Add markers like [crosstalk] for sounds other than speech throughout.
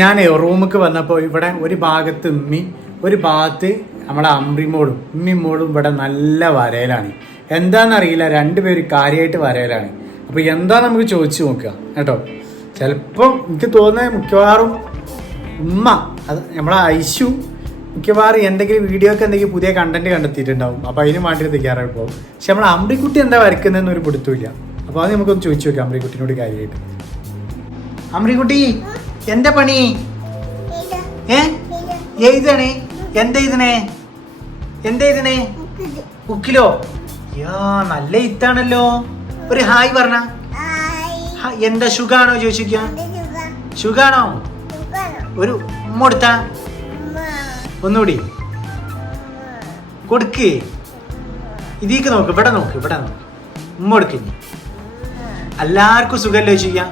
ഞാൻ റൂമിക്ക് വന്നപ്പോൾ ഇവിടെ ഒരു ഭാഗത്ത് ഉമ്മി ഒരു ഭാഗത്ത് നമ്മളെ അമ്രിമോളും ഉമ്മിമോളും ഇവിടെ നല്ല വരയിലാണ്. എന്താണെന്നറിയില്ല രണ്ടുപേരും കാര്യമായിട്ട് വരയിലാണ്. അപ്പോൾ എന്താ നമുക്ക് ചോദിച്ചു നോക്കുക കേട്ടോ? ചിലപ്പം എനിക്ക് തോന്നുന്നത് മിക്കവാറും ഉമ്മ അത് നമ്മളെ ഐശു മിക്കവാറും എന്തെങ്കിലും വീഡിയോ ഒക്കെ എന്തെങ്കിലും പുതിയ കണ്ടന്റ് കണ്ടെത്തിയിട്ടുണ്ടാവും. അപ്പോൾ അതിന് വേണ്ടി തയ്യാറായി പോകും പക്ഷെ നമ്മൾ അമ്രിക്കുട്ടി എന്താ വരയ്ക്കുന്നതെന്ന് ഒരു പിടുത്തമില്ല അപ്പോൾ അത് നമുക്കൊന്ന് ചോദിച്ചു നോക്കാം അമ്രിക്കുട്ടിനോട് കാര്യമായിട്ട് അമ്രിക്കുട്ടി എന്താ പണി? ഏ? എഴുതണേ എന്താ എഴുതണേ എന്താ ബുക്കിലോ യാ നല്ല ഇത്താണല്ലോ. ഒരു ഹായ് പറഞ്ഞ. എന്താ സുഖാണോ ചോദിച്ചിരിക്ക സുഖാണോ? ഒരു ഉമ്മ കൊടുത്താ? ഒന്നുകൂടി. കൊടുക്ക്. ഇതിക്ക് നോക്ക് ഇവിടെ നോക്ക് ഇവിടെ നോക്ക്. ഉമ്മ കൊടുക്കിഞ്ഞി എല്ലാവർക്കും സുഖം ലഭിച്ചിരിക്കാം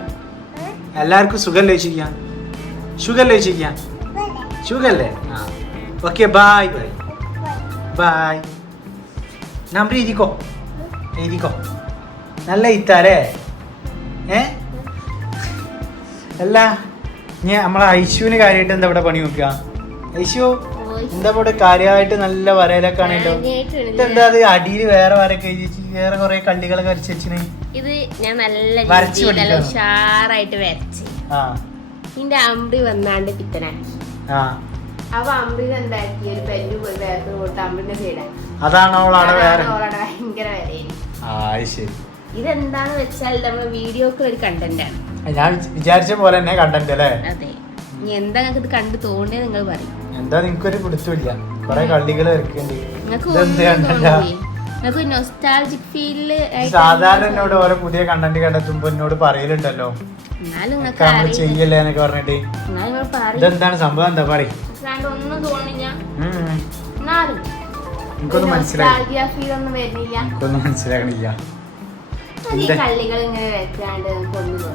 എല്ലാവർക്കും സുഖം ചോദിക്കാം സുഖമല്ലേ ചോദിക്കാം സുഖല്ലേ ആ okay bye bye bye number എഴുതിക്കോ എഴുതിക്കോ നല്ല ഇത്താലേ ഏ അല്ല ഞാൻ നമ്മളെ ഐശുവിന് കാര്യമായിട്ട് എന്താ ഇവിടെ പണി നോക്കുക? ഐശു എന്താ ഇവിടെ കാര്യമായിട്ട് നല്ല വരയിലൊക്കെ ആണല്ലോ ഇതെന്താ അത് അടിയിൽ വേറെ വരൊക്കെ എഴുതി വേറെ കുറെ കള്ളികളൊക്കെ വരച്ചു വെച്ചിന് ഇത് ഞാൻ നല്ല വരച്ചു ഉഷാറായിട്ട് വരച്ച്. ആ. ഇതിന്റെ അമ്പി വന്നാണ്ട് പിത്തനാക്കി അപ്പൊ അമ്പിന് എന്താക്കി? ഒരു പെന്നു പോയി വേർത്ത് കൊടുത്ത് അമ്പിന്റെ സൈഡാക്കി അതാണ് വേറെ. ഭയങ്കര വരേനി ആ അത് ശരി. ഇതെന്താന്ന് വെച്ചാൽ നമ്മുടെ വീഡിയോക്ക് ഒരു കണ്ടന്റ് ആണ്. ഞാൻ വിചാരിച്ച പോലെ തന്നെ കണ്ടന്റ് അല്ലേ? അതെ. ഇനി എന്താ നിങ്ങൾക്ക് ഇത് കണ്ടു നിങ്ങൾ പറയും. എന്താ നിങ്ങൾക്കൊരു പിടുത്തമില്ല. കൊറേ കള്ളികൾ നിങ്ങൾക്ക് നൊസ്റ്റാൾജിക് ഫീലിൽ സാധാരണ എന്നോട് ഓരോ പുതിയ കണ്ടന്റ് കണ്ടെത്തുമ്പോ എന്നോട് പറയലുണ്ടല്ലോ. എന്നാലും നിങ്ങൾക്ക് നമ്മൾ. ചെയ്യല്ലേ എന്നൊക്കെ പറഞ്ഞിട്ട്. ഇതെന്താണ് സംഭവം? എന്താ പറയും ഒന്നും തോന്നില്ല എന്നാലും എനിക്കൊന്നും എനിക്കൊന്നും മനസ്സിലാകണില്ല.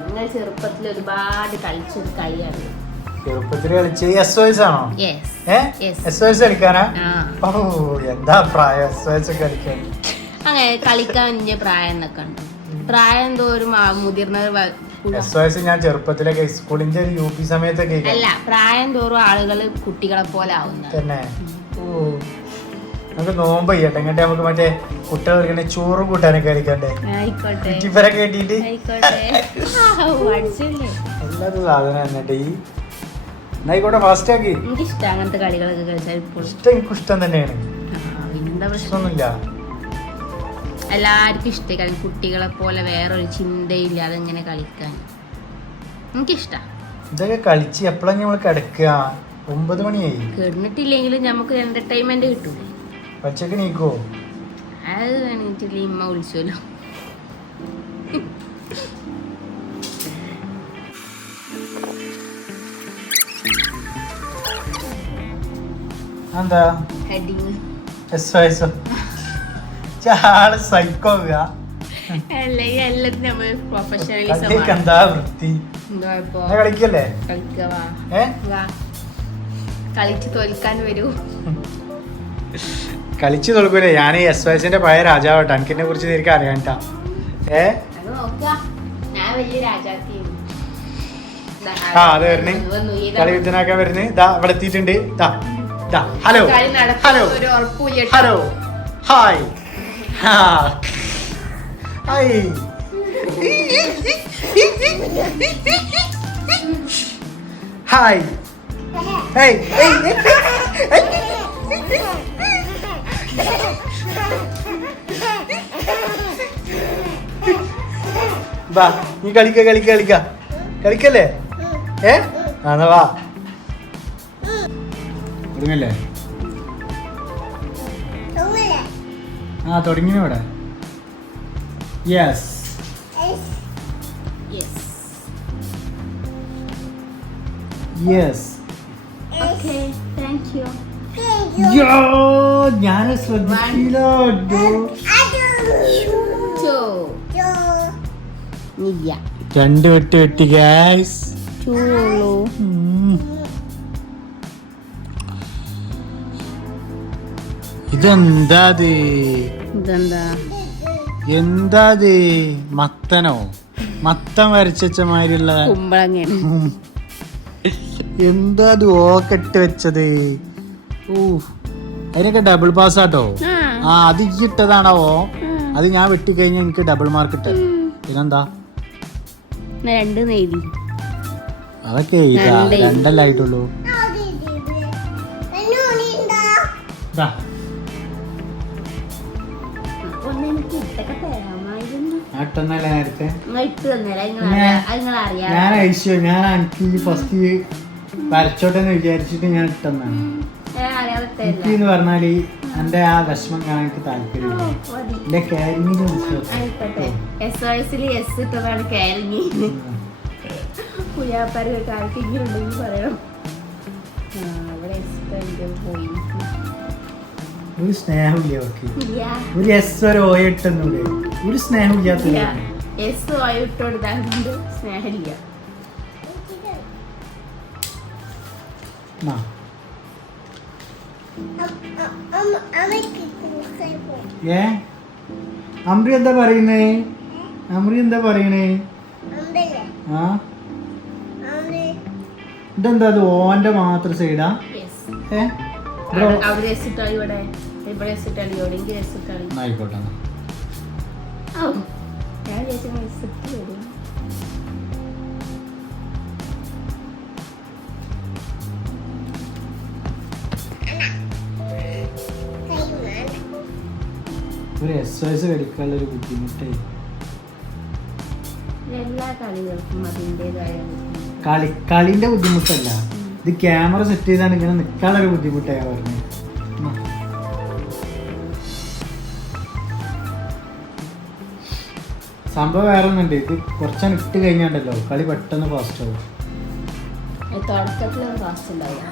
ഇങ്ങനെ ചെറുപ്പത്തിൽ ഒരുപാട് കളിച്ചൊരു കളിയാണ്. ചെറുപ്പത്തിൽ കളിച്ച് എസ് ഒ ആണോ. എസ് കളിക്കാനാ? ഓ എന്താ പ്രായം? എസ് കളിക്കാൻ. അങ്ങനെ കളിക്കാൻ വലിയ പ്രായം എന്നൊക്കെ ഉണ്ട്. പ്രായം എന്തോ വ- കൂടെ- എസ് ഒ എസ് ഞാൻ ചെറുപ്പത്തിലൊക്കെ സ്കൂളിന്റെ ഒരു യു പി സമയത്തൊക്കെ അല്ല പ്രായം തോറും ആളുകൾ കുട്ടികളെ പോലെ ആവുന്നത്. തന്നെ. ഓ. നമുക്ക് നോമ്പ് ചെയ്യട്ടെ എന്നിട്ട് നമുക്ക് മറ്റേ കുട്ടികൾ കളിക്കണ ചോറും കൂട്ടാനൊക്കെ കളിക്കണ്ടേ? ആയിക്കോട്ടെ. ഇവരൊക്കെ കേട്ടിട്ട് ആയിക്കോട്ടെ. ആ, അടിച്ചല്ലേ എല്ലാതും സാധനം എന്നിട്ട് ഈ എന്നായിക്കോട്ടെ ഫാസ്റ്റ് ആക്കി. എനിക്കിഷ്ടം അങ്ങനത്തെ കളികളൊക്കെ കളിച്ചാൽ ഇഷ്ടം എനിക്ക് ഇഷ്ടം തന്നെയാണ്. പ്രശ്നമൊന്നുമില്ല എല്ലാവർക്കും ഇഷ്ടമായി കളി കുട്ടികളെ പോലെ വേറൊരു ചിന്തയില്ല അതെങ്ങനെ കളിക്കാൻ. എനിക്കിഷ്ടം. ഇതൊക്കെ കളിച്ച് എപ്പോഴാണ് നമ്മൾ കിടക്കുക ഒമ്പത് മണിയായി. കിടന്നിട്ടില്ലെങ്കിലും നമുക്ക് എന്റർടൈൻമെന്റ് കിട്ടൂലേ. പച്ചക്ക് നീക്കോ അത് വേണിട്ടില്ല ഇമ്മ വിളിച്ചല്ലോ എന്താ ഹെഡിങ്. എസ് ഒ ചാൾ സൈക്കോ എന്താ വൃത്തി? കളിക്കല്ലേ? കളിച്ച് തോൽക്കാൻ വരൂ. കളിച്ചു തോൽക്കൂലേ? ഞാൻ ഈ എസ് ഒ എസിന്റെ പഴയ രാജാവട്ടെ. എനിക്ക് എന്നെ കുറിച്ച് എനിക്ക് അറിയാണ്ടാ ഏ? ആ അത് വരണേ ഇതാ. കളി വിദ്യനാക്കാൻ വരുന്നേ. ദാ ഇവിടെ എത്തിയിട്ടുണ്ട്. ദാ ദാ. Hello. Hello. Hello. Hi. Hi. Hi. Hey. Hey. വാ നീ കളിക്ക കളിക്ക കളിക്ക. കളിക്കല്ലേ? ഏ? ആണോ വാ. തുടങ്ങല്ലേ ആ തുടങ്ങി ഇവിടെ? Yes yes yes okay thank you യോ ഞാൻ ശ്രദ്ധിച്ചില്ല രണ്ട് വെട്ട് വെട്ടി ഗ്യാസ് ഇതെന്താ ഇത് ഇതെന്താ? എന്താ ഇത് മത്തനോ? മത്തം വരച്ച മാതിരിയുള്ള കുമ്പളങ്ങയാണ്. എന്താ അത് ഓക്കെട്ട് വെച്ചത്? ഓ അതിനൊക്കെ ഡബിൾ പാസ് ആട്ടോ. ആ. അത് ഇട്ടതാണോ? ഇട്ടതാണാവോ അത് ഞാൻ വെട്ടിക്കഴിഞ്ഞാൽ എനിക്ക് ഡബിൾ മാർക്ക് ഇട്ടത് പിന്നെന്താ? രണ്ട് അതൊക്കെ ഇതാ ഞാൻ നേരത്തെ? അറിയാം ഞാൻ എനിക്ക് ഫസ്റ്റ് വരച്ചോട്ടെ എന്ന് വിചാരിച്ചിട്ട് ഞാൻ ഇട്ടെന്നാണ്. എനിക്ക് എന്ന് പറഞ്ഞാൽ എന്റെ ആ വിഷമം കാണാൻ എനിക്ക് താല്പര്യമില്ല എന്റെ ഒരു സ്നേഹമില്ല അവർക്ക്. ഒരു എസ് ഒരു ഓ ഒരു സ്നേഹമില്ലാത്ത എസ് ഇട്ട് കൊടുത്താണ്ട് സ്നേഹമില്ല. ഏ? അമ്രി എന്താ പറയുന്നേ അമ്രി എന്താ പറയണേ? ആ? ഇതെന്താ അത് ഓന്റെ മാത്രം സൈഡാ ഏ? ആയിക്കോട്ടെ ഞാൻ വിചാരിച്ചു വരും ഒരു എസ് കഴിക്കാനുള്ള ഒരു ബുദ്ധിമുട്ടേ. കളി കളിന്റെ ബുദ്ധിമുട്ടല്ല. ഇത് ക്യാമറ സെറ്റ് ചെയ്താണ് ഇങ്ങനെ നിൽക്കാനുള്ള ഒരു ബുദ്ധിമുട്ടായ പറഞ്ഞു. സംഭവം വേറെ ഒന്നുണ്ട് ഇത് കുറച്ചാണ് ഇട്ട് കഴിഞ്ഞാണ്ടല്ലോ. കളി പെട്ടെന്ന് ഫാസ്റ്റ് ആവും. തുടക്കത്തിലൊരു ഫാസ്റ്റ് ഉണ്ടാവുക.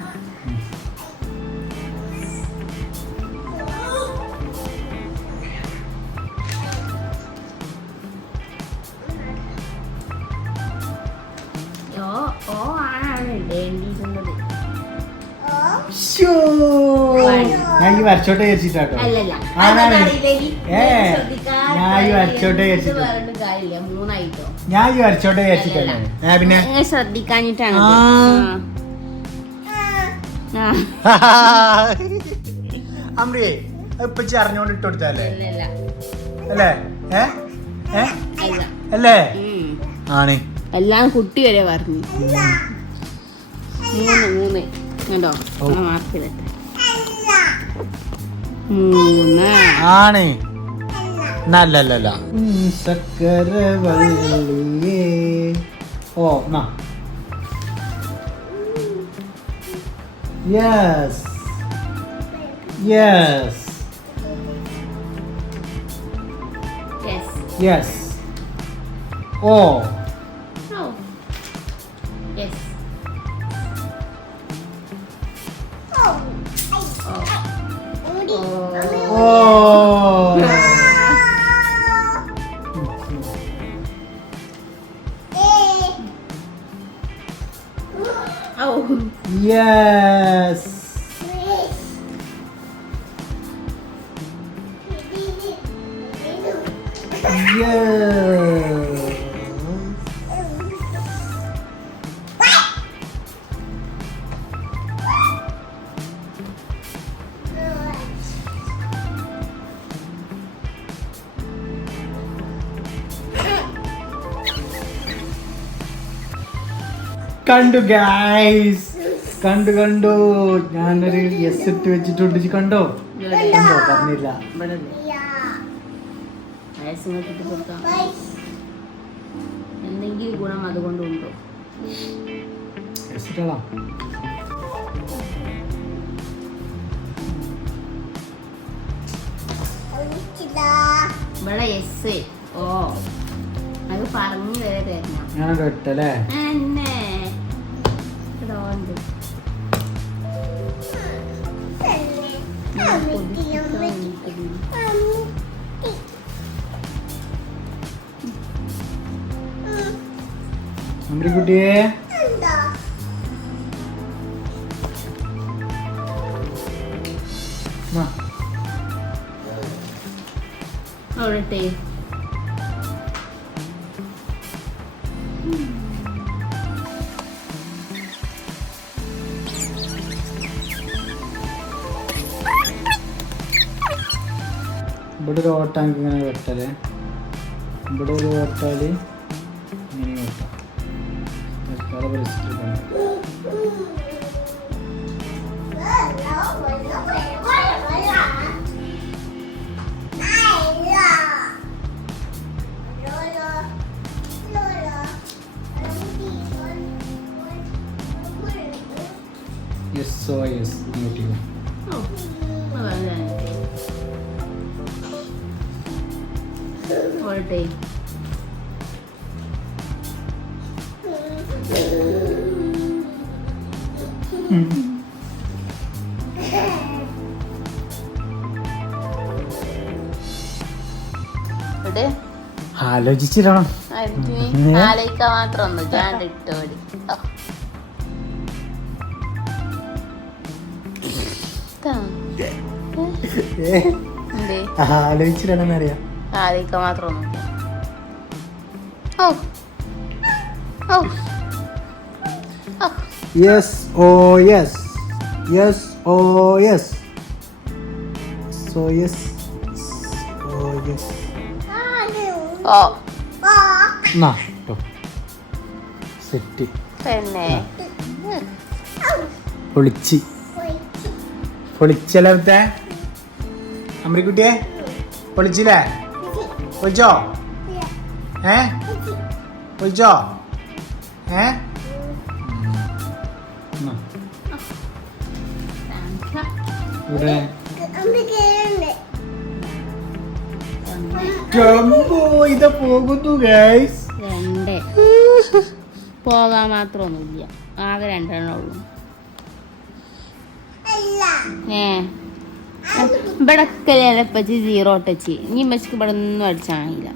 ഞാൻ ഈ വരച്ചോട്ടെ വിചാരിച്ചിട്ടാട്ടോ. ആണാണ്. ഏ, ഞാൻ ഈ വരച്ചോട്ടെ വിചാരിച്ചിട്ട്. ഞാൻ ഈ വരച്ചോട്ടെ വിചാരിച്ചിട്ടാണ് ഏ പിന്നെ. അമ്രിയേ ഇപ്പച്ചി അറിഞ്ഞോണ്ട് ഇട്ട് കൊടുത്തല്ലേ അല്ലേ? ഏ? ഏ? അല്ലേ. ആണ്. എല്ലാം കുട്ടി വരെ പറഞ്ഞു. മൂന്ന് മൂന്ന്. കണ്ടോ? ഓ. മൂന്ന്. ആണ്. നല്ലല്ല സക്കര ഓ നാ യെസ് യെസ് യെസ് ഓ. ഓ ഓ യെസ് കണ്ടു ഗൈസ് കണ്ടു കണ്ടു. ഞാനൊരു എസ് ഇട്ട് വെച്ചിട്ടുണ്ട്. കണ്ടോ? കണ്ടോ? പറഞ്ഞില്ല. എന്തെങ്കിലും ഗുണം അതുകൊണ്ടുണ്ടോ എസ് ഇട്ടോളാം? ഇവിടെ എസ് ഓ. അത് പറഞ്ഞു വരെ തരണം. ഞാനൊരു ഇട്ടല്ലേ എന്നെ. ഇവിടെ ഉണ്ട്. അമ്പിക്കുട്ടിയെ അവിടെ ഇട്ടേ ഇവിടെ ഒരു ഓട്ട എനിക്ക് ഇങ്ങനെ വെട്ടലേ. ഇവിടെ ഒരു ഓട്ടാൽ ഇങ്ങനെ വെട്ടാം. വലിച്ചിട്ടിട്ടുണ്ട് ആലോചിച്ചിടണം. ആയിരിക്കും ആലോചിക്കാൻ മാത്രം ഒന്ന് ഞാൻ ഇട്ടോടി ആലോചിച്ചിടണം അറിയാം ആലോചിക്കാൻ മാത്രം ഒന്ന് ഓ ഓ യെസ് ഓ യെസ് യെസ് ഓ യെസ് സോ യെസ് ഓ യെസ് ഓ. എന്നാ കേട്ടോ സെറ്റ്. പിന്നെ പൊളിച്ച്. പൊളിച്ചലത്തെ അമ്രിക്കുട്ടിയെ പൊളിച്ചില്ലേ? പൊളിച്ചോ ഏ ഇവിടെ ഇത് പോകുന്നു ഗൈസ് രണ്ട് പോകാൻ മാത്രമൊന്നുമില്ല ആകെ രണ്ടെണ്ണേ ഉള്ളൂ ഏ ഇവിടെ ഇപ്പച്ചി സീറോ ടച്ച് ഇനി ഇമ്മച്ചിക്ക് ഇവിടെ ഒന്നും അടിച്ചാണില്ല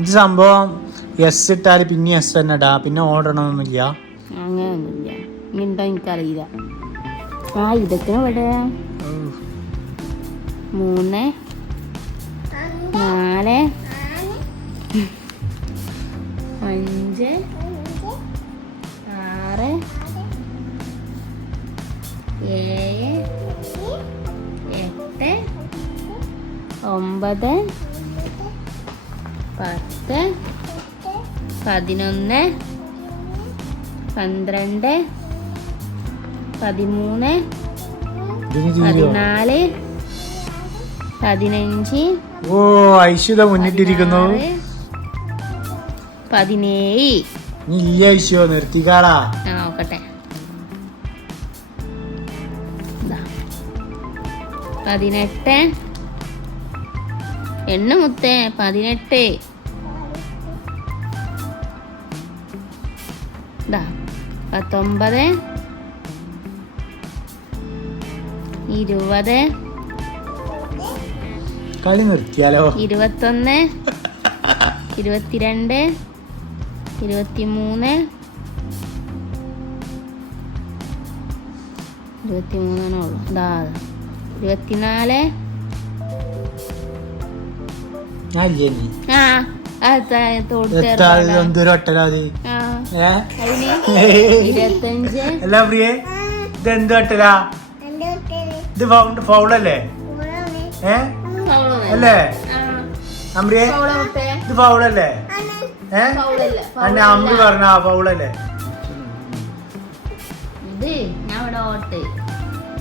ഇത് സംഭവം എസ് ഇട്ടാൽ പിന്നെ എസ് തന്നെ ഇടാ പിന്നെ ഓടണമെന്നില്ല അങ്ങനെയൊന്നുമില്ല. ഇനി ഉണ്ടോ എനിക്കറിയില്ല. ആ ഇതൊക്കെ ഇവിടെ. മൂന്ന് നാല് അഞ്ച് ആറ് ഏഴ് ഒമ്പത് പത്ത് പതിനൊന്ന് പന്ത്രണ്ട് പതിമൂന്ന് പതിനാല് പതിനഞ്ച് ഓ ഐശ്വത മുന്നിട്ടിരിക്കുന്നു. പതിനേഴ്. നീ ഇല്ല ഐശ്വ നിർത്തിക്കാളാ നോക്കട്ടെ. പതിനെട്ട്. എണ്ണ മുത്തേ പതിനെട്ട്. പത്തൊമ്പത്. ഇരുപത്. കളി നിർത്തിയാലോ? ഇരുപത്തൊന്ന്. ഇരുപത്തിരണ്ട്. ഇരുപത്തിമൂന്ന്. ഇരുപത്തിമൂന്നെണ്ണേ ഉള്ളൂ. ഇതാ ഇരുപത്തിനാല്. ആ ഇത് ഫൗളല്ലേ? അല്ലേ? അമ്രിയെ ഇത് ഫൗളല്ലേ? ഏ? ഫൗളല്ല അന്നെ അമ്രി പറഞ്ഞ ഫൗളല്ലേ? ഇത് ഞാൻ ഇവിടെ ഓട്ട്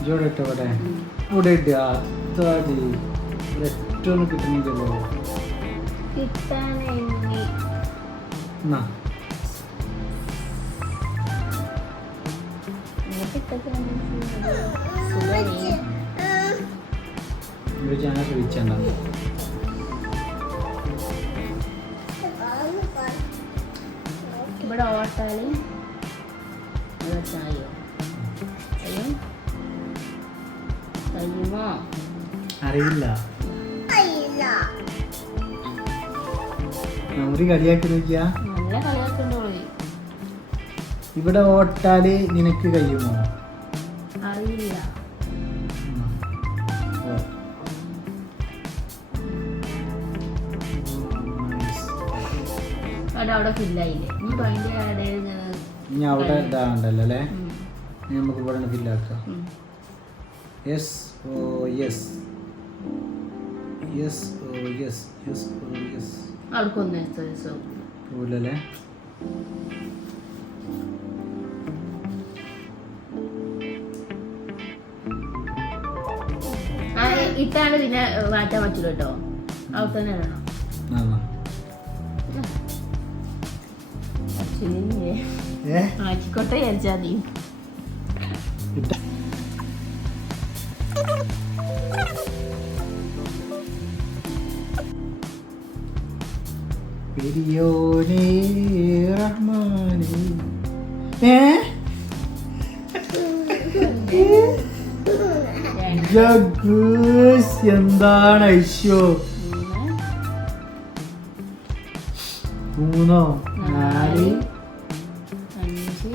ഇവിടെ ഇട്ടോ ഇവിടെ ഇവിടെ ഇട്ടാ ഏറ്റവും കിട്ടുന്നില്ലല്ലോ. കിട്ടാനെ എന്നാ? ഞാൻ ചോദിച്ചാ ഇവിടെ ഓട്ടാളി ചായോ. കഴിയുമോ അറിയില്ല. കളിയാക്കി നോക്കിയാ? നല്ല കളിയാക്കണ്ടോളി ഇവിടെ ഓട്ടാൽ നിനക്ക് കഴിയുമോ? അറിയില്ല. അവിടെ ഫില്ലായില്ലേ നീ ഇനി അവിടെ ഇതാണ്ടല്ലോ അല്ലേ? നമുക്ക് ഇവിടെ ഫില്ലാക്കാം യെസ് ഓ യെസ് യെസ് ഓ യെസ് യെസ് ഓ യെസ് അവർക്കൊന്നും എക്സസൈസോ പോലല്ലേ ഇട്ടാണ് പിന്നെ മാറ്റാൻ പറ്റില്ല കേട്ടോ. അവിടെ തന്നെ ഇടണം ആക്കിക്കോട്ടെ വിചാരിച്ചാൽ മതി. എന്താണ് ഐശ്യോ മൂന്നോ? നാല്? അഞ്ച്?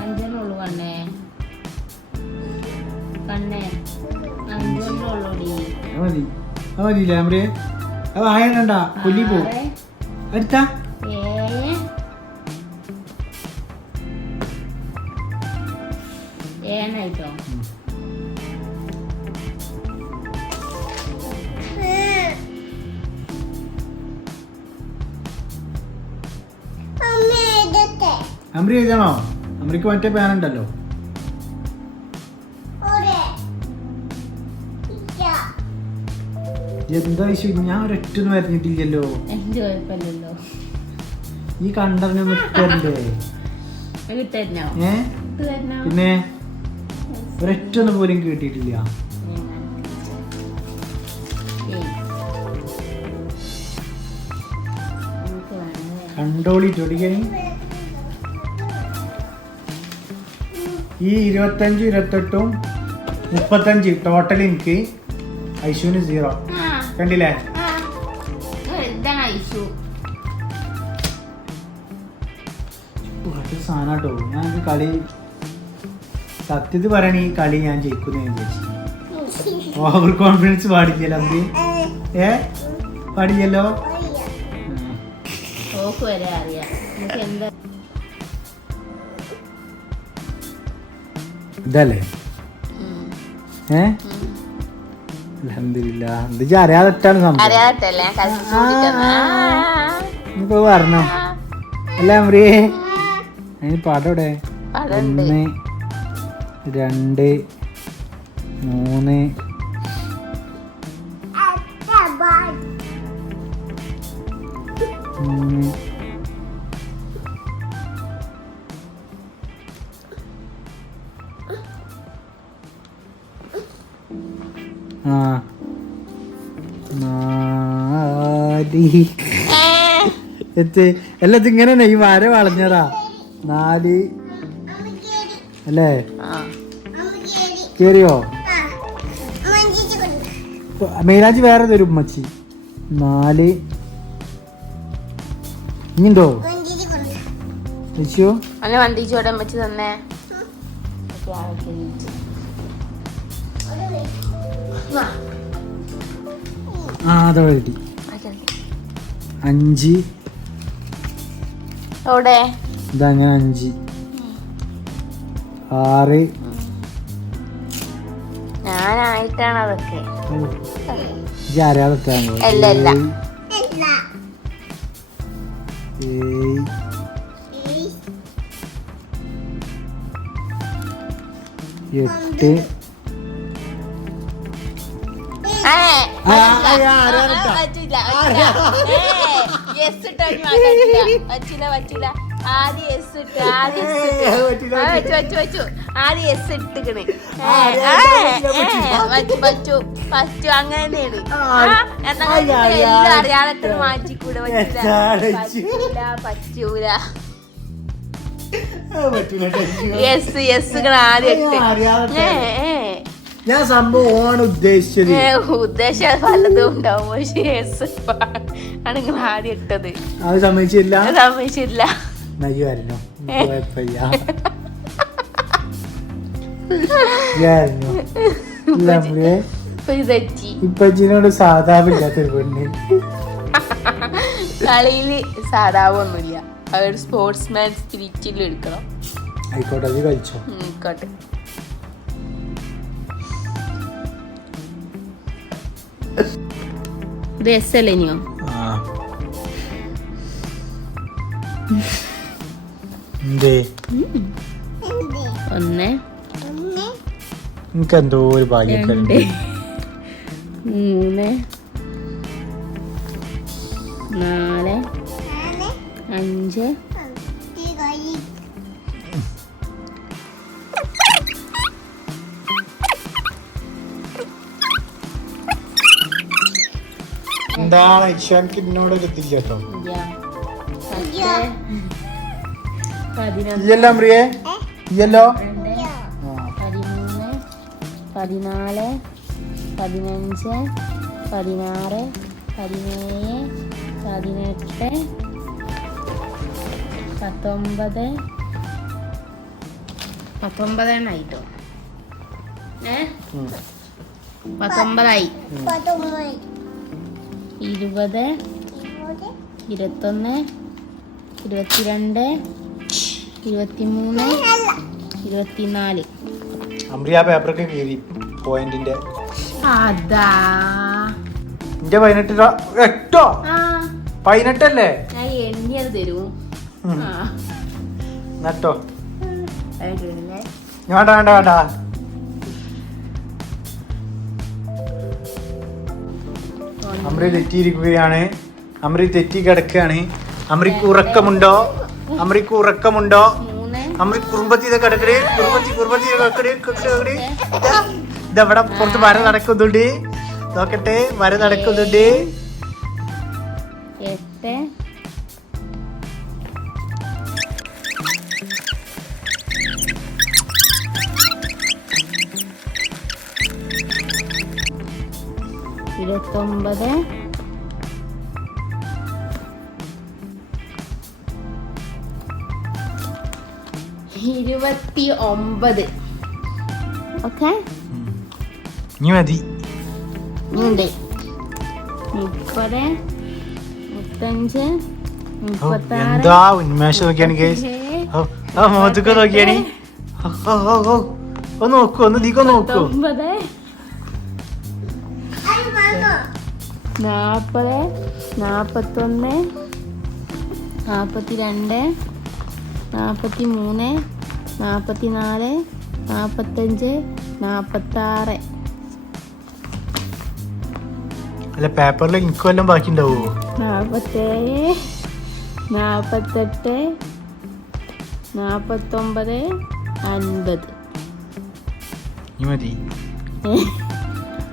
അഞ്ചെണ്ണേ ഉള്ളൂ കണ്ണേ. കണ്ണേ അഞ്ചെണ്ണേ ഉള്ളൂടി. അത് മതി. അത് മതി ലാമ്രേ അത് ആയണ്ട കൊല്ലി പോ. ആറ്, അടുത്ത ഏഴ്. ഏഴായിട്ടോ? അമ്രി എഴുതണോ? അമ്രിക്ക് മറ്റേ പാനുണ്ടല്ലോ. എന്താ വിഷയം ഞാൻ ഒരൊറ്റൊന്നും വരഞ്ഞിട്ടില്ലല്ലോ. കുഴപ്പമില്ലല്ലോ. ഈ കണ്ടറിഞ്ഞൊന്നും ഇട്ടല്ലേ കിട്ടരുന്നോ ഏ? പിന്നെ ഒരൊറ്റൊന്നും പോലും കിട്ടിയിട്ടില്ല. കണ്ടോളി ചൊടിക്കനി ഈ ഇരുപത്തഞ്ച് ഇരുപത്തെട്ടും മുപ്പത്തഞ്ച് ടോട്ടൽ എനിക്ക് ഐശുവിന് സീറോ കണ്ടില്ലേ? ഇതാണ് ഐഷു കുറച്ച് സാധനം കേട്ടോ ഞാൻ കളി സത്യത്തിൽ പറയണ ഈ കളി ഞാൻ ജയിക്കുന്നു ഞാൻ വിചാരിച്ചു ഓവർ കോൺഫിഡൻസ് പാടില്ലല്ലോ അമ്പി. ഏ? പാടില്ലല്ലോ? ഇതല്ലേ. ഏ? അറിയാത്തല്ലേ ഇനിയിപ്പോ പറഞ്ഞോ. അല്ല അമ്രി. അതിന് പാടോടെ പടണ്ട് ഒന്ന് രണ്ട് മൂന്ന്. മൂന്ന്. എത്ത് അല്ല ഈ വര വളഞ്ഞതാ. നാല്. അല്ലേ? കേറിയോ? മേലാജി വേറെ തരും ഉമ്മച്ചി. നാല്. ഇനിണ്ടോ അല്ല വണ്ടിച്ചോടെ തന്നെ. ആ അതെ അഞ്ച്. എവിടെ? ഇതങ്ങനെ അഞ്ച്. ആറ്. ഞാനായിട്ടാണ് അതൊക്കെ എട്ട്. ആ, ഇട്ടാ. പറ്റില്ല. പറ്റില്ല. ആദ്യം എസ് ഇട്ട് ആദ്യം എസ് ഇട്ട്. പറ്റില്ല, ആ, വെച്ചു വെച്ചു വെച്ചു ആദ്യം എസ് ഇട്ടിക്കണ്. ആ, അറിയാതെ പറ്റില്ല, പറ്റു പറ്റു പറ്റു. അങ്ങനെ തന്നെയാണ്. എല്ലാം മാറ്റിക്കൂടെ പറ്റില്ല? പറ്റൂല ആദ്യം ഇട്ട്. ഏ ഏ ഞാൻ സംഭവം ഓണ് ഉദ്ദേശിച്ചത്. ഉദ്ദേശം പലതും ഉണ്ടാവും പക്ഷേ യെസ് ആണ് നിങ്ങൾ ആദ്യം ഇട്ടത്. അത് സമ്മതിച്ചില്ല? സമ്മതിച്ചില്ല. നയ്യായിരുന്നു കുഴപ്പമില്ല. ഇപ്പച്ചിനോട് സാധാവില്ലാത്തൊരു പെണ്ണ്. കളിയിൽ സാധാവൊന്നുമില്ല. അവർ സ്പോർട്സ്മാൻ സ്പിരിറ്റിൽ എടുക്കണം. ആയിക്കോട്ടെ അത് കഴിച്ചോ. ഉം, ആയിക്കോട്ടെ. ഇത് എസ് അല്ലേ ഇനിയോ ഒന്ന് എനിക്ക് എന്തോ ഒരു ഭാഗ്യക്കാരുണ്ട് രണ്ട് മൂന്ന്. നാല്. അഞ്ച്. എന്താണ് ഇഷാൻക്ക് എന്നോട് എത്തില്ല കേട്ടോ? ഇയല്ലോ രണ്ട് ആ. പതിമൂന്ന് പതിനാല് പതിനഞ്ച് പതിനാറ് പതിനേഴ് പതിനെട്ട് പത്തൊമ്പത്. പത്തൊമ്പത് എണ്ണായിട്ടോ ഏ പത്തൊമ്പതായി. പത്തൊമ്പതായി. ഇരുപത് ഇരുപത്തൊന്ന് ഇരുപത്തിരണ്ട് ഇരുപത്തിമൂന്ന് ഇരുപത്തിനാല്. അമ്രി ആ പേപ്പറൊക്കെ കീറി പോയിന്റിന്റെ. അതാ. എന്റെ പതിനെട്ട് എട്ടോ? പതിനെട്ടല്ലേ? ഞാൻ എണ്ണിയത് തരൂ. നട്ടോ? വേണ്ട വേണ്ട വേണ്ട. അമ്രി തെറ്റിയിരിക്കുകയാണ് അമ്രി തെറ്റി കിടക്കുകയാണ്. അമ്രിക്ക് ഉറക്കമുണ്ടോ? അമ്രിക്ക് ഉറക്കമുണ്ടോ? അമ്രി കുറുമ്പത്തി കിടക്കടേ കുറുമ്പത്തി കുറുമ്പത്തി ഇത് കിടക്കണേ കിടക്കണേ പുറത്ത് വര നടക്കുന്നുണ്ട്. നോക്കട്ടെ വര നടക്കുന്നുണ്ട്. എട്ട്. ഇരുപത്തൊമ്പത്. ഇരുപത്തി ഒമ്പത് ഓക്കെ? ഇനി മതി. ഉണ്ട്. മുപ്പത് മുപ്പത്തഞ്ച് എന്താ ഉന്മേഷം നോക്കിയാണ് മുഖത്തൊക്കെ നോക്കിയാണ്. ഒന്ന് നോക്കൂ ഒന്ന് നീക്കോ നോക്കൂ. ഒമ്പത് നാൽപ്പത് നാൽപ്പത്തൊന്ന് നാൽപ്പത്തി രണ്ട് നാൽപ്പത്തി മൂന്ന് നാൽപ്പത്തി നാല് നാൽപ്പത്തഞ്ച് നാൽപ്പത്താറ് അല്ല പേപ്പറിൽ എനിക്ക് വല്ലതും ബാക്കി ഉണ്ടാവുമോ നാൽപ്പത്തേഴ് നാൽപ്പത്തെട്ട് നാൽപ്പത്തൊമ്പത് അൻപത് മതി.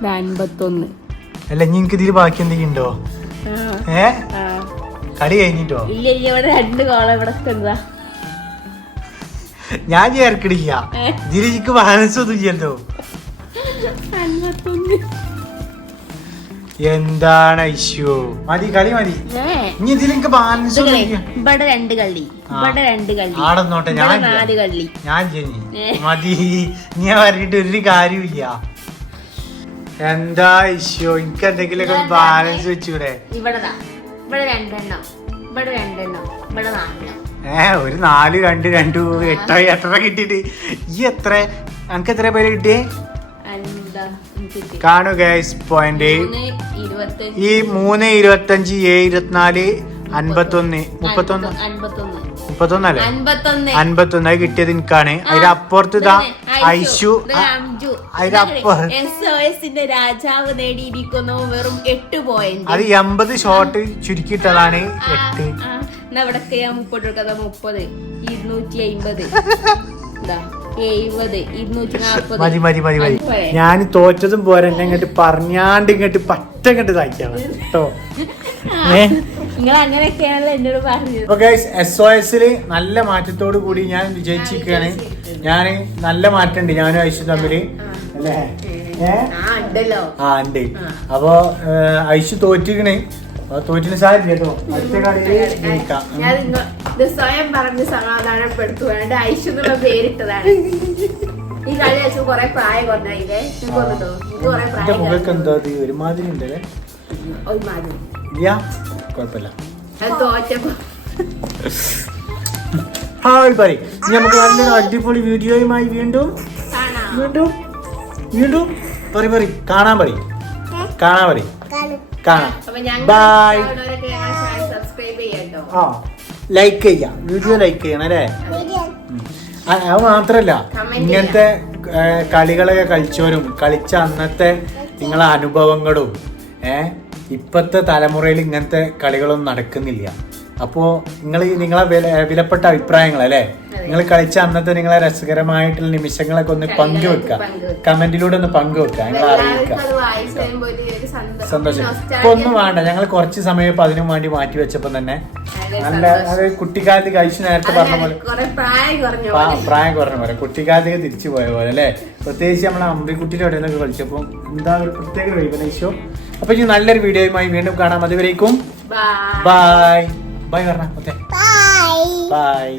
അൻപത്തൊന്ന്. അല്ല ഇനി എനിക്ക് ഇതിൽ ബാക്കി എന്തെങ്കിലും ഉണ്ടോ? ഏ? കളി കഴിഞ്ഞിട്ടോ? ഇല്ല ഇല്ല ഇവിടെ രണ്ട് കോളം ഇവിടെ ഞാൻ ചേർക്കണില്ല എനിക്ക് ബാലൻസ് ഒന്നും ഇല്ലല്ലോ. എന്താണ് ഇഷ്യൂ മതി കളി മതി. ഇനി ഇതിലെനിക്ക് ബാലൻസ് ഇവിടെ രണ്ട് കളി. ഇവിടെ രണ്ട് കളി. ആടന്നോട്ടെ ഞാൻ നാല് കളി. ഞാൻ. മതി. നീ പറഞ്ഞിട്ട് ഒരു കാര്യമില്ല എന്താ ഇഷ്യൂ എനിക്ക് എന്തെങ്കിലുമൊക്കെ ഞാൻ ബാലൻസ് വെച്ചൂടെ? ഇവിടെ ദാ. ഇവിടെ രണ്ടെണ്ണം. ഇവിടെ രണ്ടെണ്ണം. ഇവിടെ നാലെണ്ണം. ഏ ഒരു നാല് രണ്ട് രണ്ട് എട്ടോ എത്ര കിട്ടിയിട്ട്. ഈ എത്ര? എനിക്ക് എത്ര പേര് കിട്ടി. കാണു ഗൈസ് പോയിന്റ് ഈ മൂന്ന് ഇരുപത്തഞ്ച്. ഏഴ് ഇരുപത്തിനാല് അൻപത്തൊന്ന്. മുപ്പത്തൊന്ന്. മുപ്പത്തൊന്നല്ലേ? അൻപത്തൊന്ന്. അൻപത്തൊന്ന് അത് കിട്ടിയത് എനിക്കാണ്. അതിന്റെ അപ്പുറത്ത് ഇതാ ഐശു അതിന്റെ അപ്പുറം എസ് ഒ രാജാവ് നേടിയിരിക്കുന്നു. വെറും എട്ട് പോയിന്റ് അത് എൺപത് ഷോട്ട് ചുരുക്കിയിട്ടതാണ് എട്ട്. ഇവിടൊക്കെ ഞാൻ മുപ്പത്. ഇരുന്നൂറ്റി അയിമ്പത് മതി മതി മതി മതി. ഞാൻ തോറ്റതും പോരാ എന്നെ ഇങ്ങോട്ട് പറഞ്ഞാണ്ട് ഇങ്ങോട്ട് പറ്റ ഇങ്ങോട്ട് കേട്ടോ [laughs] ഏ? നിങ്ങൾ അങ്ങനെയൊക്കെയാണല്ലോ എന്നോട് പറഞ്ഞത്. അപ്പൊ ഗൈസ് എസ് ഒ എസിൽ നല്ല മാറ്റത്തോടു കൂടി ഞാൻ വിജയിച്ചിരിക്കുകയാണ്. ഞാൻ നല്ല മാറ്റമുണ്ട്. ഞാനും ഐശു തമ്മിൽ. അല്ലേ? ആ ഉണ്ട്. അപ്പൊ ഐശു തോറ്റിക്കണേ തോറ്റിന് സാധ്യത കേട്ടോ. അടുത്ത കളി സ്വയം പറഞ്ഞ് സമാധാനപ്പെടുത്തു വേണ്ട ഐശു എന്നുള്ള പേരിട്ടതാണ്. ഈ കളി വെച്ച് കൊറേ പ്രായം നിങ്ങൾക്ക് കൊറേ പ്രായം മുഖക്ക് എന്താ ഒരുമാതിരി ഉണ്ടല്ലേ? ഒരു മാതിരി ഇല്ല കുഴപ്പമില്ല. ഹായ് പറയും. നമുക്ക് നല്ലൊരു അടിപൊളി വീഡിയോയുമായി വീണ്ടും വീണ്ടും വീണ്ടും പറയും പറയും. കാണാൻ പറയും. കാണാൻ പറയും. കാണാം. ബൈ ഇഷ്ടമാവുന്നവരൊക്കെ ഞങ്ങളുടെ സബ്സ്ക്രൈബ് ചെയ്യാട്ടോ. ആ ലൈക്ക് ചെയ്യാം. വീഡിയോ ലൈക്ക് ചെയ്യണം അല്ലേ? ആ, അത് മാത്രല്ല. ഇങ്ങനത്തെ കളികളൊക്കെ കളിച്ചവരും കളിച്ച അന്നത്തെ നിങ്ങളെ അനുഭവങ്ങളും ഏ ഇപ്പത്തെ തലമുറയിൽ ഇങ്ങനത്തെ കളികളൊന്നും നടക്കുന്നില്ല. അപ്പോൾ നിങ്ങൾ നിങ്ങളെ വില വിലപ്പെട്ട അഭിപ്രായങ്ങൾ അല്ലേ? നിങ്ങൾ കളിച്ച അന്നത്തെ നിങ്ങളെ രസകരമായിട്ടുള്ള നിമിഷങ്ങളൊക്കെ ഒന്ന് പങ്കുവെക്കാം പങ്കുവെക്കുക. കമന്റിലൂടെ ഒന്ന് പങ്കുവെക്കുക. ഞങ്ങൾ അറിയിക്കാം അറിയിക്കുക. സന്തോഷം. ഇപ്പൊ ഒന്നും വേണ്ട. ഞങ്ങൾ കുറച്ച് സമയം ഇപ്പൊ അതിനു വേണ്ടി മാറ്റി വെച്ചപ്പോ തന്നെ നല്ല. അത് കുട്ടിക്കാലത്ത് കഴിച്ചു നേരത്തെ പറഞ്ഞ പോലെ കുറെ പ്രായം കുറഞ്ഞ പ്രാ- പോലെ. പ്രായം കുറഞ്ഞ പോലെ. കുട്ടിക്കാലത്തേക്ക് തിരിച്ചു പോയ പോലെ അല്ലേ? പ്രത്യേകിച്ച് നമ്മളെ അമ്പിക്കുട്ടിയുടെ ഇടയിലൊക്കെ കളിച്ചപ്പോൾ എന്താ ഒരു പ്രത്യേക വൈബനേശോ അപ്പൊ ഇനി നല്ലൊരു വീഡിയോയുമായി വീണ്ടും കാണാം. അതുവരേക്കും ബൈ ബൈ ബൈ പറഞ്ഞ ബൈ